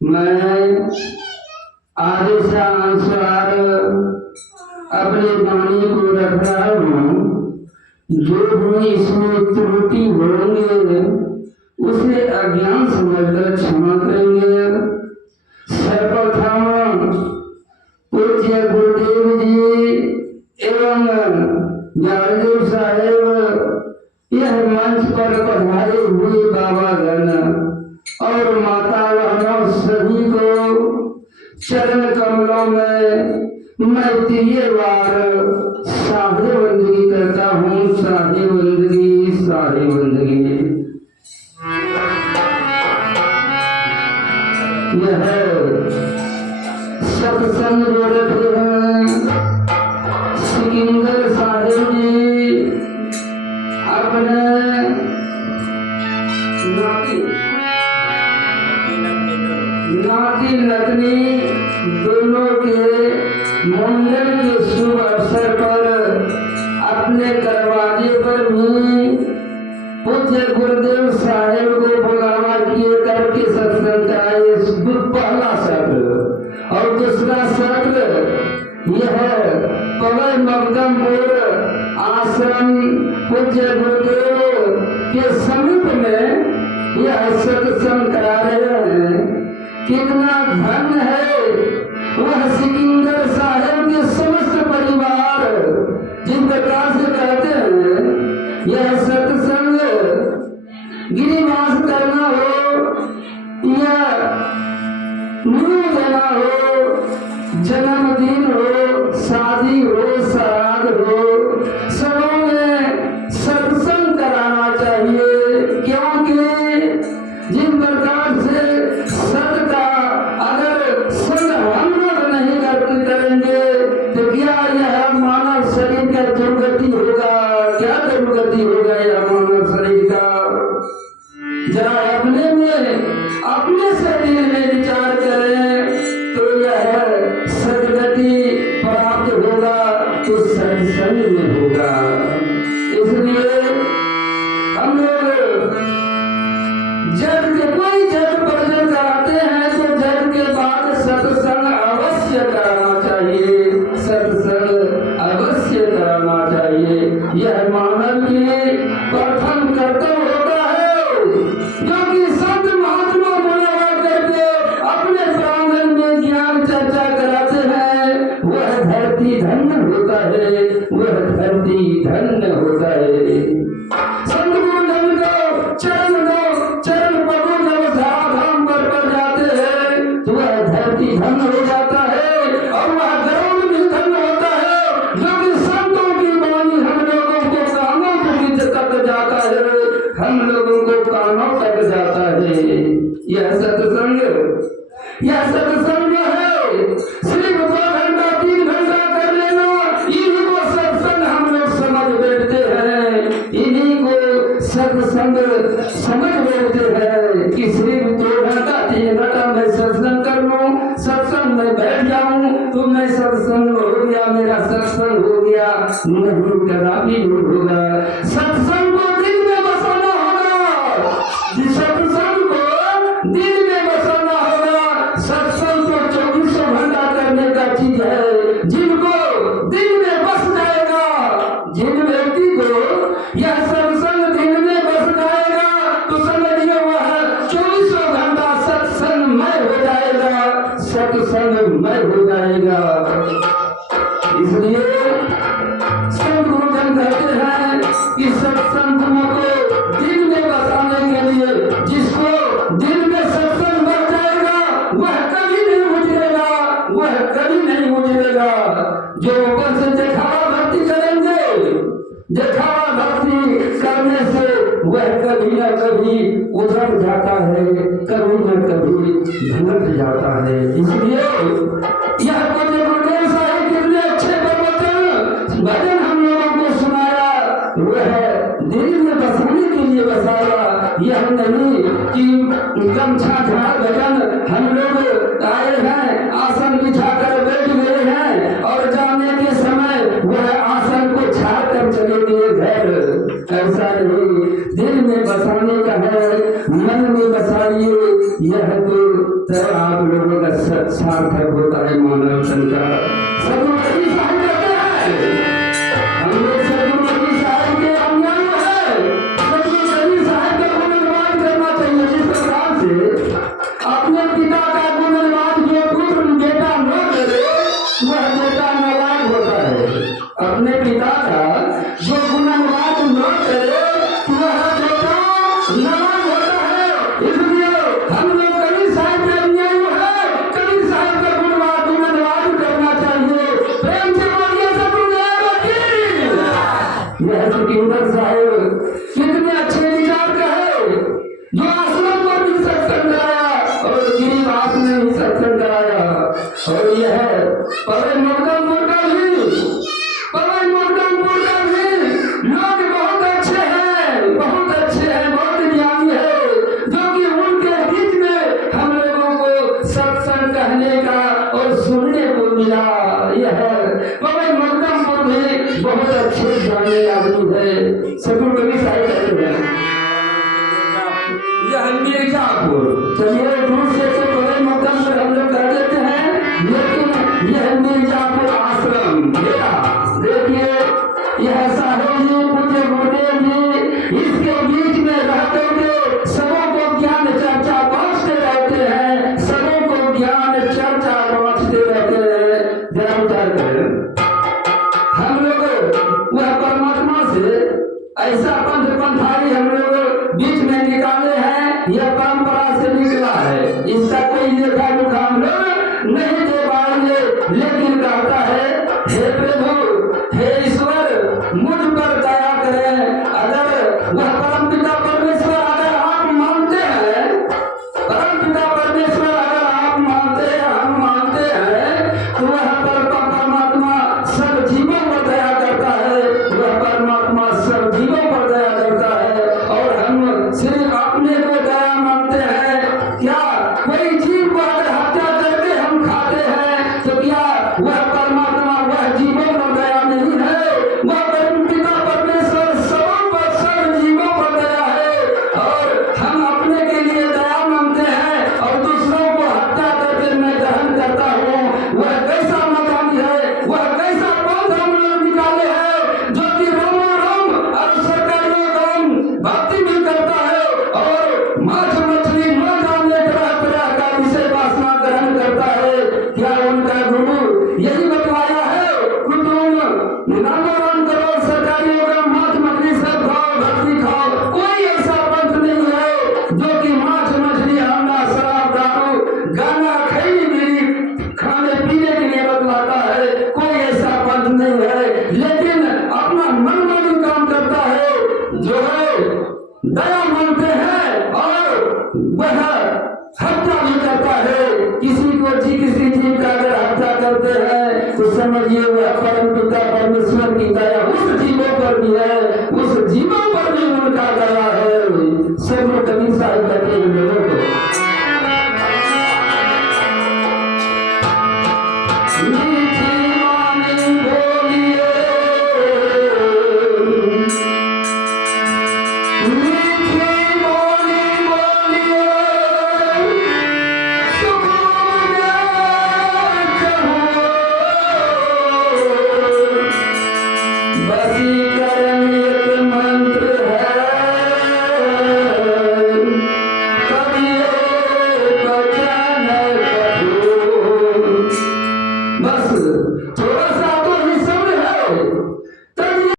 मैं आदेशानुसार अपने वाणी को रख रहा हूँ। जो भी इसमें त्रुटि होंगे उसे अज्ञान समझकर क्षमा करेंगे। सर्वप्रथम पूज्य गुरुदेव जी एवं ज्ञानदेव साहेब यह मंच पर पधारे हुए बाबागण और माता बहनों सभी को चरण कमलों में मैं तीय बार साधे बंदगी करता हूँ। साधे बंदगी, साधे बंदगी। यह सत्संग जो रखे हैं सिकंदर साहेब जी अपने नाती नतनी दोनों के मुंडन के शुभ अवसर पर अपने दरवाजे पर भी पूज्य गुरुदेव साहेब को बुलावा किए करके सत्संग कराए। पहला सत्र और दूसरा सत्र यह पवई मकदमपुर आश्रम पूज्य गुरुदेव के समीप में यह सत्संग करा रहे हैं। कितना धन्य है वह सिकंदर साहेब के समस्त परिवार जिन प्रकार से कहते हैं यह सत्संग गिरिवास करना हो या न्यू देना हो, जन्मदिन हो, शादी हो, श्राद्ध हो, सबों में सत्संग कराना चाहिए। क्योंकि जिन प्रकार से सत्य का अगर संग हम लोग नहीं करेंगे तो क्या यह मानव शरीर का दुर्गति होगा? क्या दुर्गति होगा यह मानव शरीर का? जरा अपने शरीर में विचार करें तो यह सदगति प्राप्त होगा तो सत्संग में होगा। इसलिए हम लोग जग के कोई जग प्रजन कराते हैं तो जग के बाद सत्संग अवश्य कराना चाहिए। सत्संग अवश्य कराना चाहिए। यह मानव की प्रथम कर्तव्य होता है। क्योंकि संत महात्मा बुलावा करके अपने प्रांगण में ज्ञान चर्चा कराते हैं। वह धरती धन्य होता है, वह धरती धन्य होता है। संत गुरुजन को चरण पकड़ जब धाम पर जाते हैं तो वह धरती धन्य हो जाता है और वह गरुड़ भी धन्य होता है। जो कि संतों की वाणी हम लोगों को कानों तक जाता है, हम लोगों को कानों तक जाता है। यह सत्संग है। सिर्फ 2 घंटा 3 घंटा कर लेना, इन्हीं को सत्संग हम लोग समझ बैठते हैं। इन्हीं को सत्संग समझ बैठते हैं कि सिर्फ 2 घंटा 3 घंटा मैं सत्संग कर लूं, सत्संग में बैठ जाऊं तो मैं सत्संग हो गया, मेरा सत्संग हो गया। नहीं, कदापि नहीं होगा। सत्संग को दिल में बसाना होगा। सत्संग को दिल में बसाना होगा। सत्संग को 24 घंटा करने का चीज है। जिनको दिल में बस जाएगा, जिन व्यक्ति को यह सत्संग दिल में बस जाएगा तो समझिए वह 24 घंटा सत्संगमय हो जाएगा, सत्संगमय हो जाएगा। इसलिए संत गुरुजन कहते हैं कि सत्संग को दिल में बसाने के लिए जिसको दिल में सत्संग बस जाएगा वह कभी नहीं उजड़ेगा, वह कभी नहीं उजड़ेगा। जो ऊपर से दिखावा भक्ति करेंगे, दिखावा भक्ति करने से वह कभी न कभी उधर जाता है, कभी न कभी भटक जाता है। इसलिए यह गुरुदेव साहिब कितने अच्छे भजन हम लोगों को सुनाया, वह दिल में बसाने के लिए बसाया। यह नहीं कि गमछा झाड़ भजन हम लोग आए हैं, आसन बिछाकर बैठ गए हैं और जाने के समय वह आसन को छाड़ कर चले गए घर। ऐसा नहीं, दिल में बसाने का है। यह तो आप लोगों का सार्थक होता है मानव तन का। सदगुरु कबीर साहब कहते हैं हम लोग सदगुरु कबीर साहब के अनुयायी हैं। सदगुरु कबीर साहब का गुणगान करना चाहिए। जिस प्रकार से अपने पिता का गुणगान जो पुत्र बेटा न करे वह बेटा नालायक होता है। अपने पिता का जो गुणगान न करे वह बेटा नालायक होता है। इसलिए हम लोग कबीर साहब के अनुयायी हैं। कबीर साहब का गुणगान करना चाहिए। प्रेम से बोलिए सतगुरुदेव की। यह सिकंदर साहब कितने अच्छे विचार का है, जो आश्रम पर भी सत्संग कराया और गिरिवास में भी सत्संग कराया। और यह पवन मोदमपुर का भी लोग बहुत अच्छे हैं, बहुत ज्ञानी है, जो कि उनके बीच में हम लोगों को सत्संग कहने का और सुनने को मिला। यह पवन मोदमपुर भी बहुत अच्छे जाने आदमी है। सदगुरु कबीर साहब कहते हैं यह मिर्जापुर, चलिए दूर से तो पवन मोदमपुर हम लोग कह देते हैं, लेकिन यह मिर्जापुर आश्रम मेरा देखिए, यह साहेब जी पूज्य गुरुदेव जी इसके बीच में रहते हुए सबों को ज्ञान चर्चा बांटते रहते हैं। सबों को ज्ञान चर्चा बांटते रहते हैं। जरा विचार करें, हम लोग वह परमात्मा से ऐसा पंथ पंथारी हम लोग बीच में निकाले हैं, यह परंपरा से निकला है। इसका कोई लेखा जोखा हम लोग नहीं दे पाएंगे, लेकिन कहता है हे प्रभु हे ईश्वर मुझ पर दया करें। अगर वह परमपिता परमेश्वर अगर आप मानते हैं, परमपिता परमेश्वर अगर आप मानते हैं, हम मानते हैं, तो वह परमात्मा सब जीवों पर दया करता है। वह परमात्मा सब जीवों पर दया करता है। और हम सिर्फ अपने को दया मानते हैं। क्या कोई जीव को अगर हत्या करके हम खाते हैं तो क्या वह परमात्मा वह जीवों पर दया नहीं है? वह परमपिता परमेश्वर सबों पर सब जीवों पर दया है। और हम अपने के लिए दया मानते हैं और दूसरों को हत्या करके मैं ग्रहण करता हूँ। वह कैसा मकान है, वह कैसा पंथ हम लोग निकाले हैं, जो कि राम और सरकारियों राम भक्ति भी करता है और माछ मछली न जाने तरह तरह का विषय वासना ग्रहण करता है। क्या उनका गुरु यही बतलाया है कि तुम नाम करो, सरकारियों का माछ मछली सब खाओ, भक्ति खाओ? कोई ऐसा पंथ नहीं है जो कि माछ मछली अंडा शराब दारू गाना खैनी बीड़ी खाने पीने के लिए बतलाता है। कोई ऐसा पंथ नहीं है, लेकिन अपना मनमानी काम करता है। जो है दया मानते हैं और वह हत्या भी करता है। किसी जीव का अगर हत्या करते हैं तो समझिए वह परमपिता परमेश्वर की दया उस जीवों पर भी है, उस जीवों पर भी उनका दया है। सदगुरु कबीर साहब कहते हैं